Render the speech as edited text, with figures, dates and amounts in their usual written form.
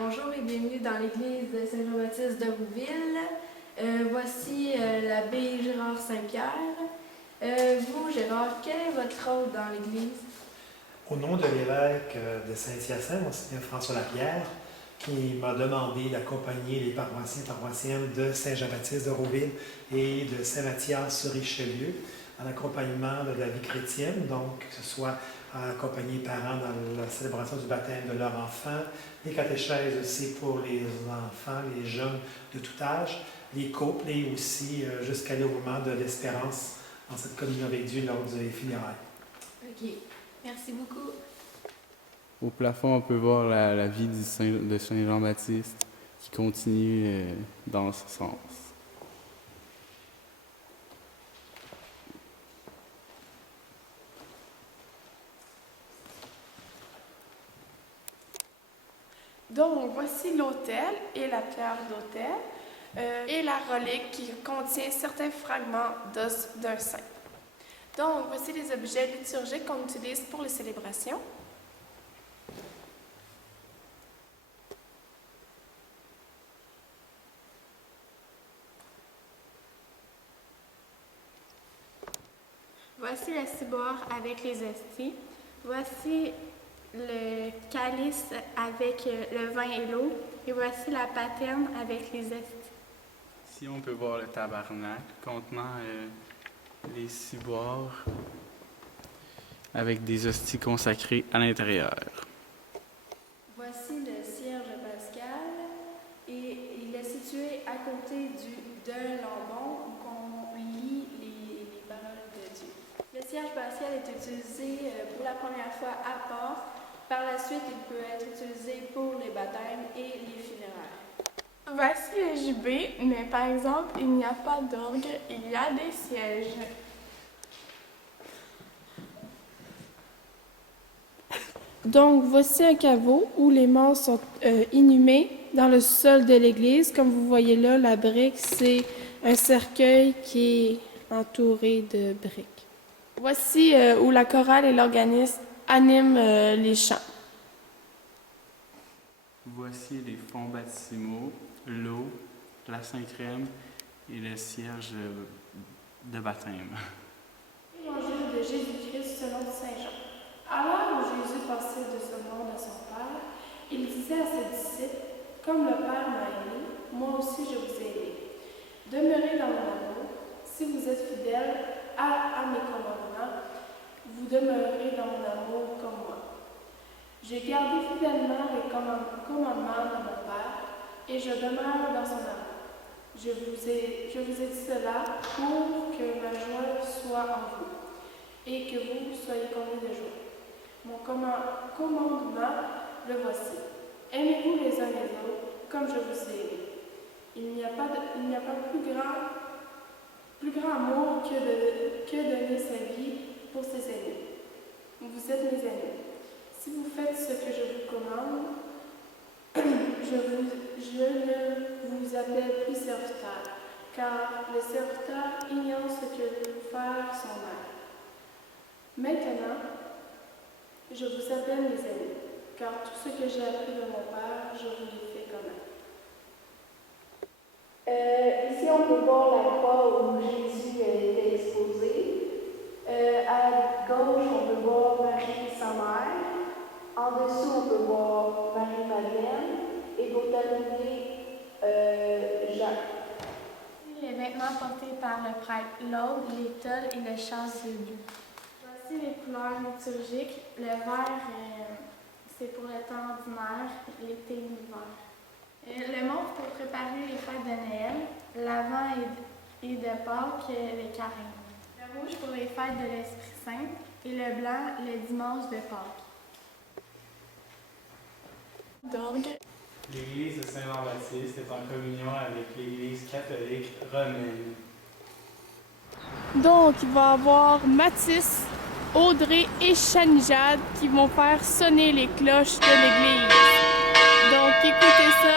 Bonjour et bienvenue dans l'église de Saint-Jean-Baptiste de Rouville. Voici l'abbé Gérard Saint-Pierre. Vous, Gérard, quel est votre rôle dans l'église? Au nom de l'évêque de Saint-Hyacinthe, Monseigneur François Lapierre, qui m'a demandé d'accompagner les paroissiens et paroissiennes de Saint-Jean-Baptiste de Rouville et de Saint-Mathias sur Richelieu, en accompagnement de la vie chrétienne, donc que ce soit à accompagner les parents dans la célébration du baptême de leur enfant, les catéchèses aussi pour les enfants, les jeunes de tout âge, les couples et aussi jusqu'à aller au moment de l'espérance dans cette communion avec Dieu lors des funérailles. OK. Merci beaucoup. Au plafond, on peut voir la vie de Saint-Jean-Baptiste qui continue dans ce sens. Donc, voici l'autel et la pierre d'autel et la relique qui contient certains fragments d'os d'un saint. Donc, voici les objets liturgiques qu'on utilise pour les célébrations. Voici le ciboire avec les hosties. Voici le calice avec le vin et l'eau. Et voici la paterne avec les hosties. Ici, on peut voir le tabernacle contenant les ciboires avec des hosties consacrées à l'intérieur. Voici le cierge pascal et il est situé à côté d'un lambon où on lit les paroles de Dieu. Le cierge pascal est utilisé pour la première fois à Pâques. Par la suite, il peut être utilisé pour les baptêmes et les funérailles. Voici le gibet, mais par exemple, il n'y a pas d'orgue, il y a des sièges. Donc, voici un caveau où les morts sont inhumés dans le sol de l'église. Comme vous voyez là, la brique, c'est un cercueil qui est entouré de briques. Voici où la chorale et l'organiste animent les chants. Voici les fonds baptismaux, l'eau, la Sainte-Crème et le cierge de baptême. Évangile de Jésus-Christ selon Saint Jean. À l'heure où Jésus passait de ce monde à son Père, il disait à ses disciples, « Comme le Père m'a aimé, moi aussi je vous ai aimé. Demeurez dans mon amour. Si vous êtes fidèles à mes commandements, vous demeurerez dans mon amour comme moi. J'ai gardé fidèlement les commandements de mon Père et je demeure dans son amour. Je vous ai dit cela pour que ma joie soit en vous et que vous soyez comblés de joie. Mon commandement, le voici. Aimez-vous les uns les autres comme je vous ai aimé. Il n'y a pas plus grand amour que donner sa vie pour ses amis. Vous êtes mes amis. Si vous faites ce que je vous commande, je ne vous appelle plus serviteur, car le serviteur ignore ce que veut faire son maître. Maintenant, je vous appelle mes amis, car tout ce que j'ai appris de mon Père, je vous l'ai fait connaître. Ici, on peut voir la croix où Jésus était exposé. À gauche, on peut voir Marie, sa mère. En dessous, on peut voir Marie-Madeleine. Et pour terminer, Jacques. Les vêtements portés par le prêtre, l'aude, l'étole et le châle bleu. Voici les couleurs liturgiques. Le vert, c'est pour le temps ordinaire, l'été et l'hiver. Le mauve pour préparer les fêtes de Noël, l'Avent et de Pâques, les carêmes. Le rouge pour les fêtes de l'Esprit Saint et le blanc, le dimanche de Pâques. D'orgue. L'église de Saint-Jean-Baptiste est en communion avec l'église catholique romaine. Donc, il va y avoir Mathis, Audrey et Chanijade qui vont faire sonner les cloches de l'église. Donc, écoutez ça,